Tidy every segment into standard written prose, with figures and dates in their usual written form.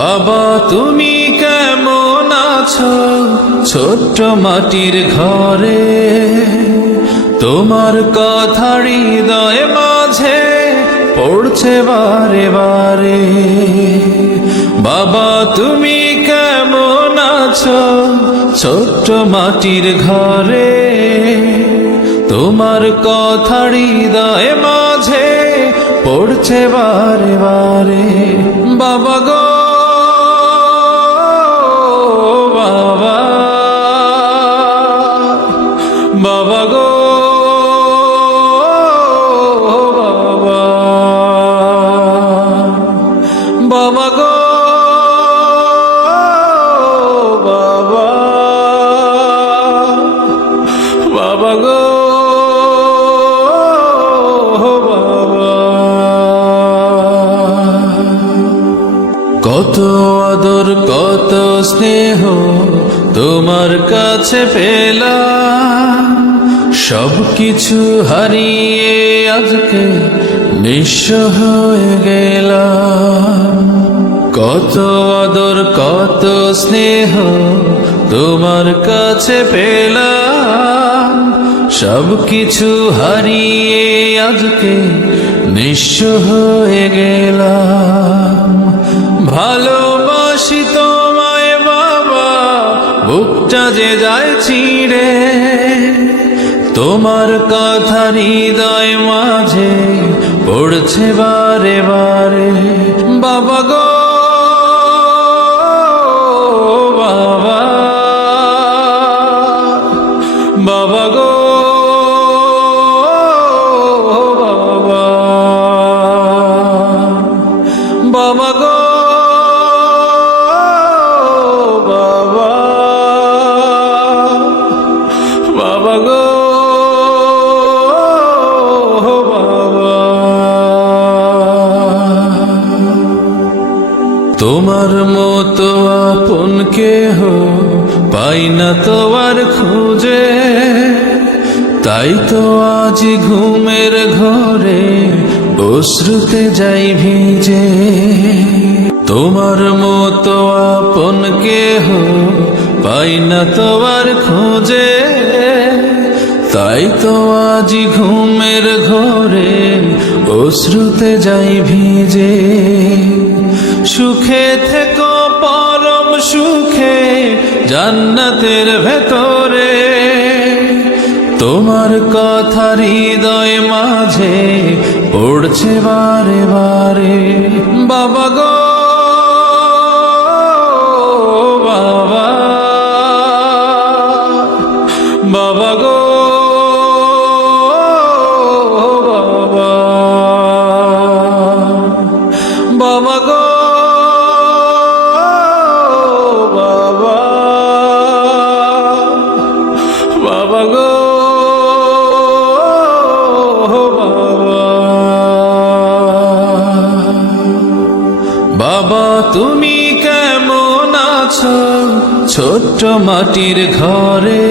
বাবা তুমি কেমন আছো ছোট্ট মাটির ঘরে, তোমার কথা হৃদয় মাঝে পড়ছে বারে বারে। বাবা তুমি কেমন আছো ছোট্ট মাটির ঘরে, তোমার কথা হৃদয় মাঝে পড়ছে বারে বারে। বাবা গো বাবা, বাবা গো বাবা, বাবা গো বাবা, বাবা গো বাবা। কত আদর কত স্নেহ তোমার কাছে পেলাম, সবকিছু হারিয়ে আজকে নিঃস্ব হয়ে গেলাম। কত আদর কত স্নেহ তোমার কাছে পেলাম, সবকিছু হারিয়ে আজকে নিঃস্ব হয়ে গেলাম। ভালোবাসি তোমায় বাবা, বুকটা যে যায় ছিঁড়ে, তোমার কথা হৃদয় মাঝে পড়ছে বারে বারে। বাবা গো বাবা, বাবা গো বাবা, বাবা গো বাবা, বাবা গো বাবা। তোমার মতো আপন কেহ পাই না তো আর খুঁজে, তাই তো আজ ঘুমের ঘরে অশ্রুতে যাই ভিজে। তোমার মতো আপন কেহ পাই না তো আর খুঁজে, তাই তো আজ ঘুমের ঘরে অশ্রুতে যাই ভিজে। সুখে থেকো পরম সুখে জান্নাতের ভেতরে, তোমার কথা হৃদয় মাঝে পড়ছে বারে বারে। বাবা গো বাবা, বাবা গো বাবা, বাবা গো বাবা, বাবা গো বাবা। বাবা তুমি কেমন আছো ছোট্ট মাটির ঘরে,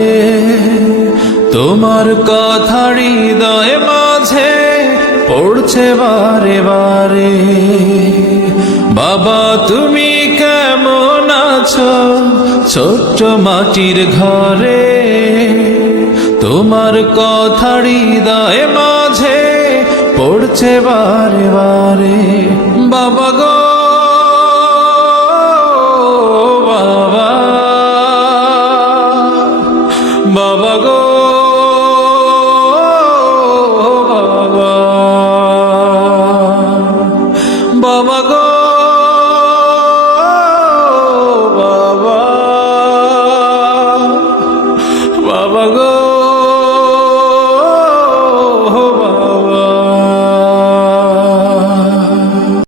তোমার কথা হৃদয় মাঝে পড়ছে বারে বারে। বাবা তুমি কেমন আছো ছোট্ট মাটির ঘরে, তোমার কথা হৃদয় মাঝে পড়ছে বারে বারে। বাবা গো বাবা, বাবা গো বাবা, বাবা গো বাবা, বাবা গো